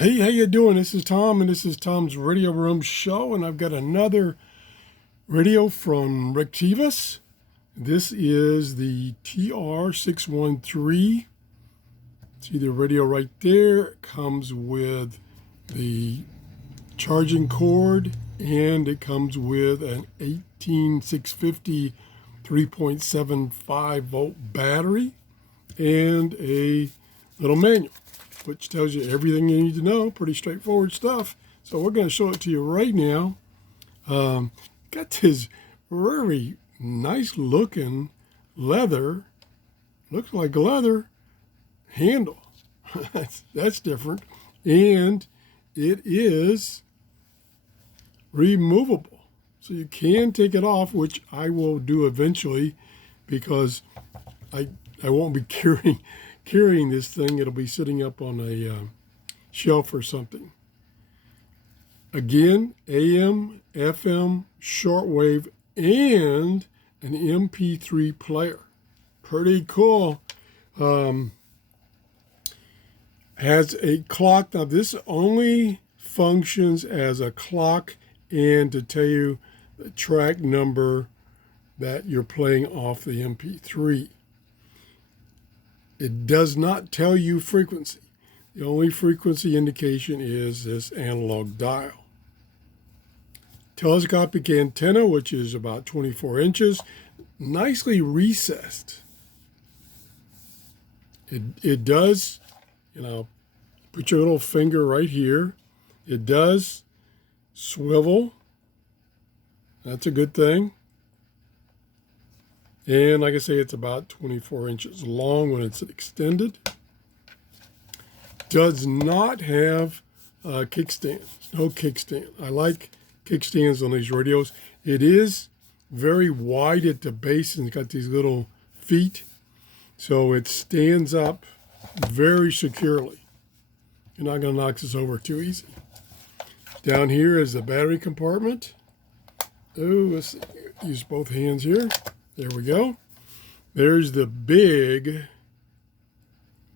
Hey, how you doing? This is Tom, and this is Tom's Radio Room Show, and I've got another radio from Retekess. This is the TR613. See the radio right there? It comes with the charging cord, and it comes with an 18650 3.75 volt battery and a little manual, which tells you everything you need to know. Pretty straightforward stuff. So we're going to show it to you right now. Got this very nice looking leather, looks like leather handle. That's different. And it is removable. So you can take it off, which I will do eventually because I won't be carrying this thing. It'll be sitting up on a shelf or something. Again, AM, FM, shortwave, and an MP3 player. Pretty cool. Has a clock. Now this only functions as a clock and to tell you the track number that you're playing off the MP3. It does not tell you frequency. The only frequency indication is this analog dial. Telescopic antenna, which is about 24 inches, nicely recessed. It does, put your little finger right here. It does swivel. That's a good thing. And like I say, it's about 24 inches long when it's extended. Does not have a kickstand. No kickstand. I like kickstands on these radios. It is very wide at the base and it's got these little feet. So it stands up very securely. You're not going to knock this over too easy. Down here is the battery compartment. Oh, let's use both hands here. There we go. There's the big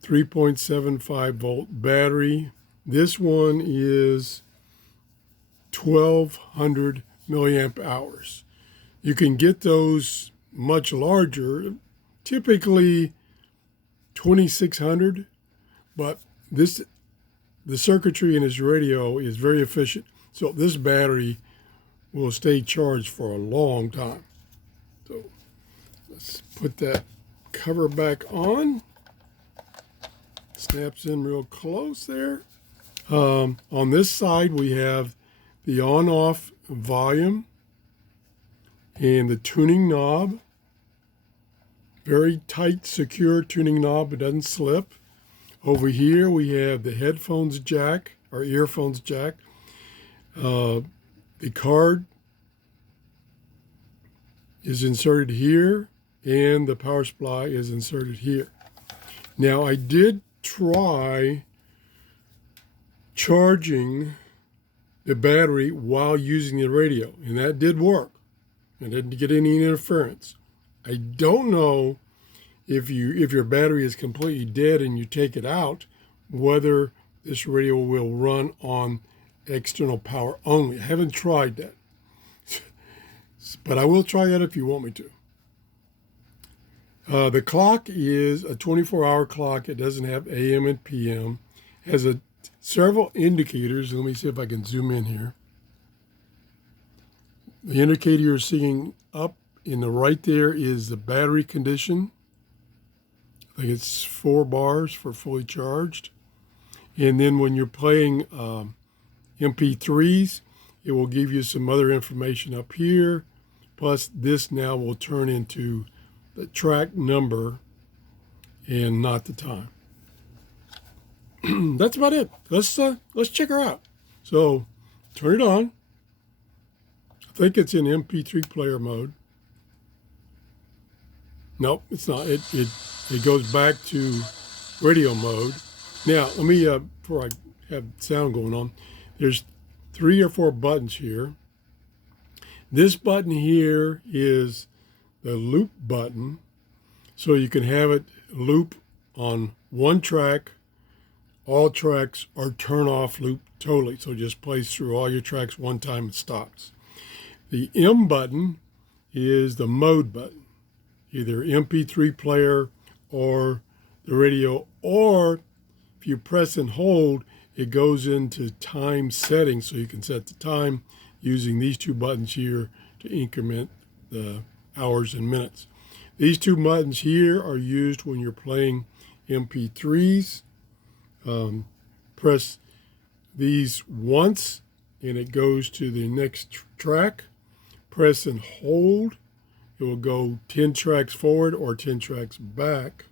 3.75 volt battery. This one is 1200 milliamp hours. You can get those much larger, typically 2600, but the circuitry in this radio is very efficient. So this battery will stay charged for a long time. So let's put that cover back on. Snaps in real close there. On this side, we have the on-off volume and the tuning knob. Very tight, secure tuning knob. It doesn't slip. Over here, we have the headphones jack, or earphones jack. The card is inserted here, and the power supply is inserted here. Now, I did try charging the battery while using the radio, and that did work. I didn't get any interference. I don't know if your battery is completely dead and you take it out, whether this radio will run on external power only. I haven't tried that, but I will try that if you want me to. The clock is a 24-hour clock. It doesn't have AM and PM. It has several indicators. Let me see if I can zoom in here. The indicator you're seeing up in the right there is the battery condition. I think it's 4 bars for fully charged. And then when you're playing MP3s, it will give you some other information up here. Plus, this now will turn into the track number and not the time. That's about it. Let's check her out. So, turn it on. I think it's in MP3 player mode. Nope, it's not. It goes back to radio mode. Now, let me, before I have sound going on, there's 3 or 4 buttons here. This button here is the loop button, so you can have it loop on one track all tracks are turn off loop totally. So just plays through all your tracks one time and stops. The M button is the mode button, either MP3 player or the radio, or if you press and hold, it goes into time settings, so you can set the time using these two buttons here to increment the hours and minutes. These two buttons here are used when you're playing MP3s. Press these once and it goes to the next track. Press and hold. It will go 10 tracks forward or 10 tracks back.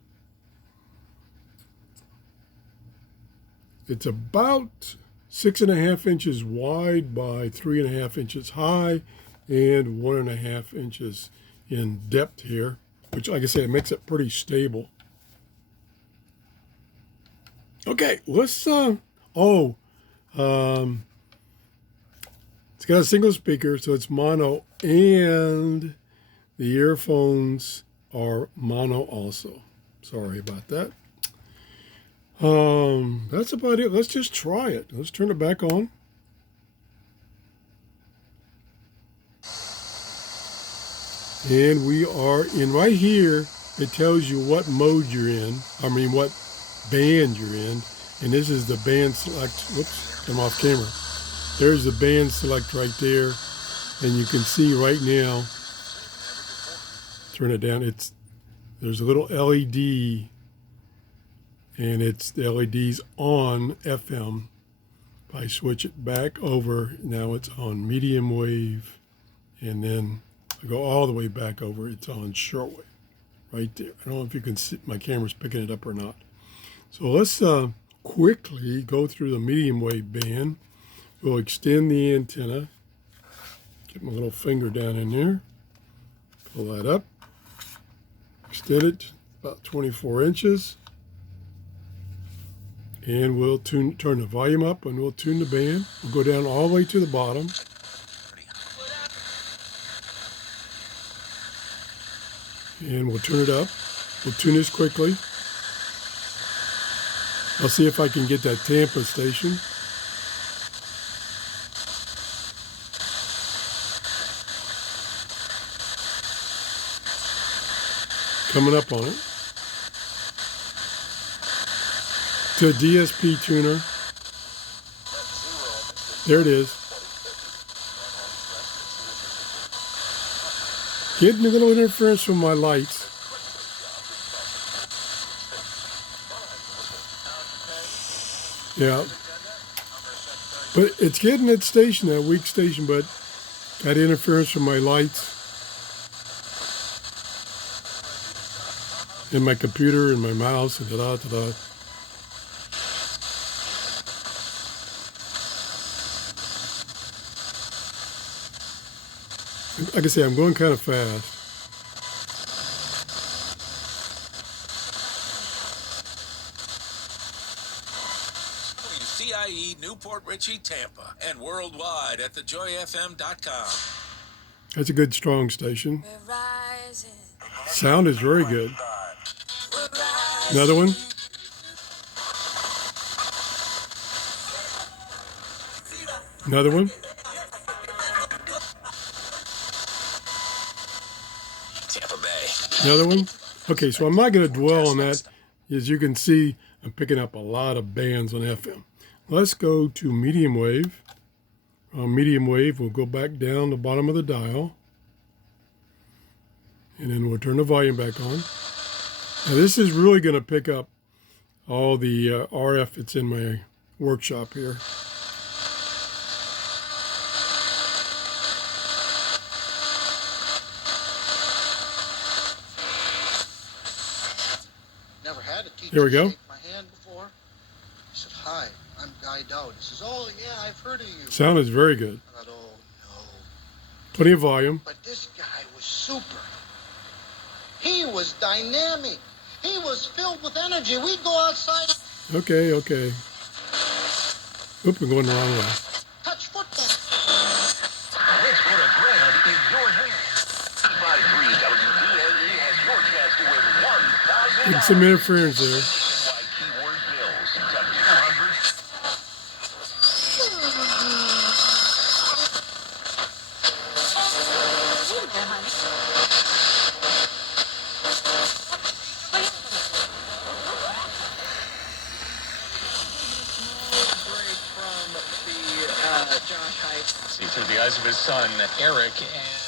It's about 6.5 inches wide by 3.5 inches high and 1.5 inches in depth here, which, like I said, makes it pretty stable. Okay, let's, it's got a single speaker, so it's mono, and the earphones are mono also. Sorry about that. That's about it. Let's just try it. Let's turn it back on. And we are in right here. It tells you what mode you're in. What band you're in. And this is the band select. Whoops, I'm off camera. There's the band select right there. And you can see right now, turn it down, there's a little LED, and the LED's on FM. If I switch it back over, now it's on medium wave, and then I go all the way back over, it's on shortwave, right there. I don't know if you can see, my camera's picking it up or not. So let's quickly go through the medium wave band. We'll extend the antenna. Get my little finger down in there. Pull that up. Extend it about 24 inches. And we'll turn the volume up and we'll tune the band. We'll go down all the way to the bottom. And we'll turn it up. We'll tune this quickly. I'll see if I can get that Tampa station. Coming up on it. To a DSP tuner. There it is. Getting a little interference from my lights. Yeah. But it's getting that station, that weak station, but got interference from my lights. And my computer and my mouse and da-da. Like I say, I'm going kind of fast. WCIE Newport Richey, Tampa, and worldwide at thejoyfm.com. That's a good, strong station. Sound is very good. Another one. Another one. Tampa Bay. Another one. Okay, so I'm not going to dwell on that. As you can see, I'm picking up a lot of bands on FM. Let's go to medium wave. On medium wave, we'll go back down the bottom of the dial. And then we'll turn the volume back on. Now this is really going to pick up all the RF that's in my workshop here. Never had a teacher There we go. shake my hand before. He said, "Hi, I'm Guy Dowd." He says, "Oh yeah, I've heard of you." Sound is very good. I thought, "Oh no." Plenty of volume. But this guy was super. He was dynamic. He was filled with energy. We'd go outside. Okay. Oop, I'm going the wrong way. Touch football. This foot of ground is your hand. 5-3 WDAE has forecast to win $1,000. Getting some interference there. Nationwide keyword bills to Josh hype. See through the eyes of his son, Eric, and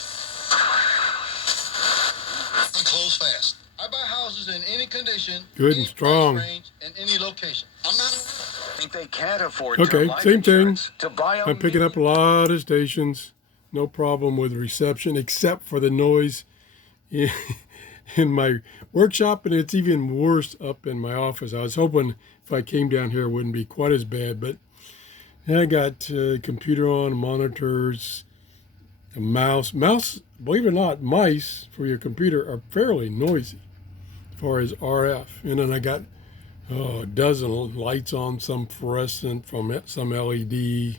Close fast. I buy houses in any condition, Good any and strong. price range, and any location. I'm not. Think they can't afford Okay, term life same thing. insurance to buy a I'm picking up a lot of stations. No problem with reception, except for the noise in, in my workshop, and it's even worse up in my office. I was hoping if I came down here it wouldn't be quite as bad, but I got computer on, monitors, a mouse. Believe it or not, mice for your computer are fairly noisy as far as RF. And then I got a dozen lights on, some fluorescent, from some LED,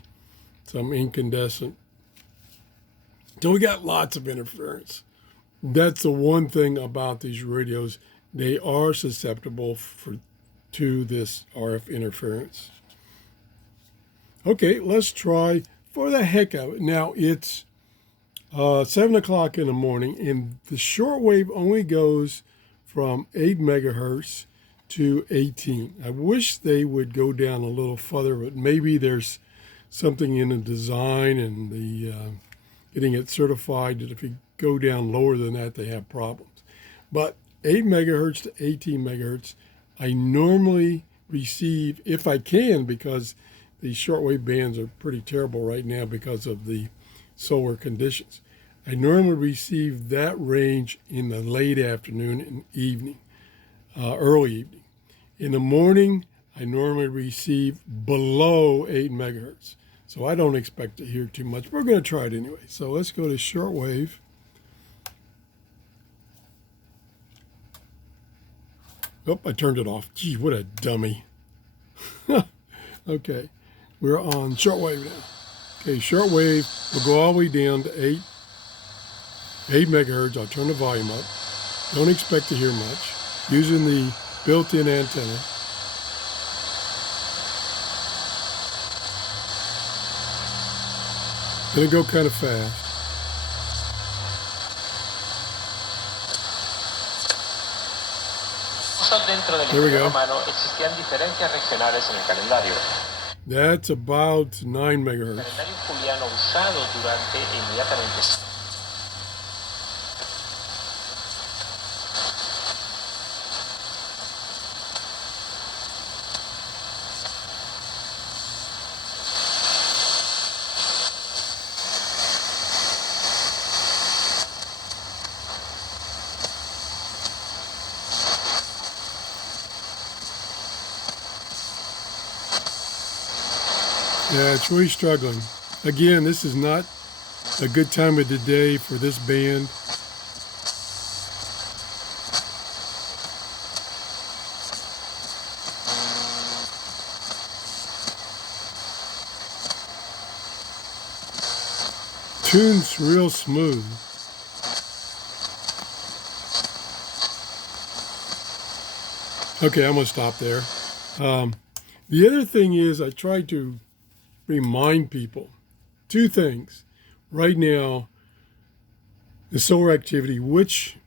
some incandescent. So we got lots of interference. That's the one thing about these radios. They are susceptible to this RF interference. Okay, let's try for the heck of it. Now it's 7 o'clock in the morning, and the shortwave only goes from 8 megahertz to 18. I wish they would go down a little further, but maybe there's something in the design and the getting it certified that if you go down lower than that, they have problems. But 8 megahertz to 18 megahertz, I normally receive, if I can, because these shortwave bands are pretty terrible right now because of the solar conditions. I normally receive that range in the late afternoon and evening, early evening. In the morning, I normally receive below 8 megahertz. So I don't expect to hear too much. We're going to try it anyway. So let's go to shortwave. Oh, I turned it off. Gee, what a dummy. Okay, we're on shortwave now. Okay, shortwave will go all the way down to 8 megahertz. I'll turn the volume up. Don't expect to hear much. Using the built-in antenna. Gonna go kind of fast. dentro del There we Imperio go. Romano existían diferencias regionales en el calendario. That's about 9 El megahertz. calendario juliano usado durante e inmediatamente. Yeah, it's really struggling. Again, this is not a good time of the day for this band. Tune's real smooth. Okay, I'm going to stop there. The other thing is I try to remind people two things. Right now, the solar activity, which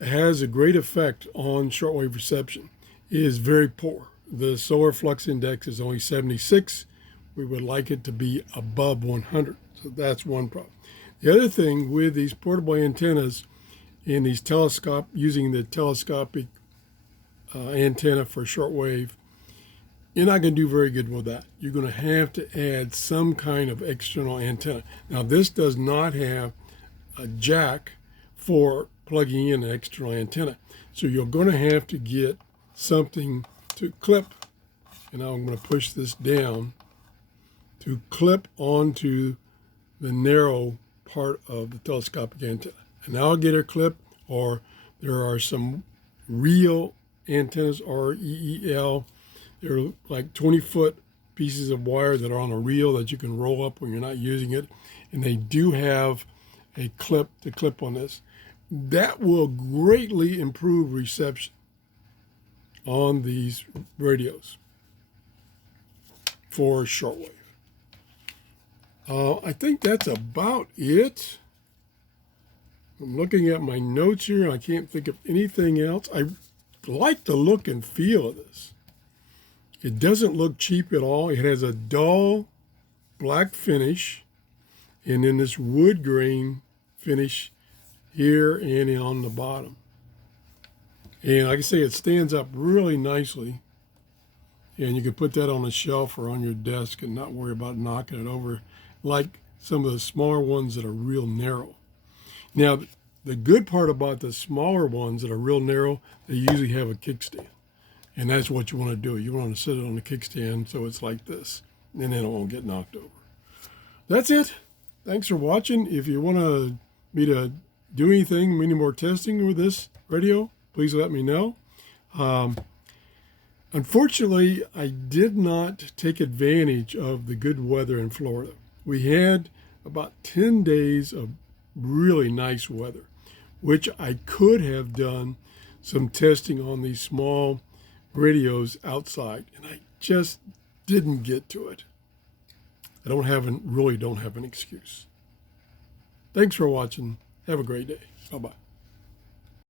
has a great effect on shortwave reception, is very poor. The solar flux index is only 76. We would like it to be above 100. So that's one problem. The other thing with these portable antennas and these using the telescopic antenna for shortwave, you're not going to do very good with that. You're going to have to add some kind of external antenna. Now, this does not have a jack for plugging in an external antenna. So you're going to have to get something to clip, and now I'm going to push this down, to clip onto the narrow part of the telescopic antenna. And I'll get a clip, or there are some real antennas, REEL. They're like 20-foot pieces of wire that are on a reel that you can roll up when you're not using it. And they do have a clip to clip on this. That will greatly improve reception on these radios for shortwave. I think that's about it. I'm looking at my notes here, and I can't think of anything else. I like the look and feel of this. It doesn't look cheap at all. It has a dull black finish and then this wood grain finish here and on the bottom. And like I say, it stands up really nicely. And you can put that on a shelf or on your desk and not worry about knocking it over like some of the smaller ones that are real narrow. Now, the good part about the smaller ones that are real narrow, they usually have a kickstand. And that's what you want to do. You want to sit it on the kickstand so it's like this, and then it won't get knocked over. That's it. Thanks for watching. If you want me to do anything, any more testing with this radio, please let me know. Unfortunately, I did not take advantage of the good weather in Florida. We had about 10 days of really nice weather, which I could have done some testing on these small radios outside, and I just didn't get to it. I really don't have an excuse. Thanks for watching. Have a great day. Bye-bye.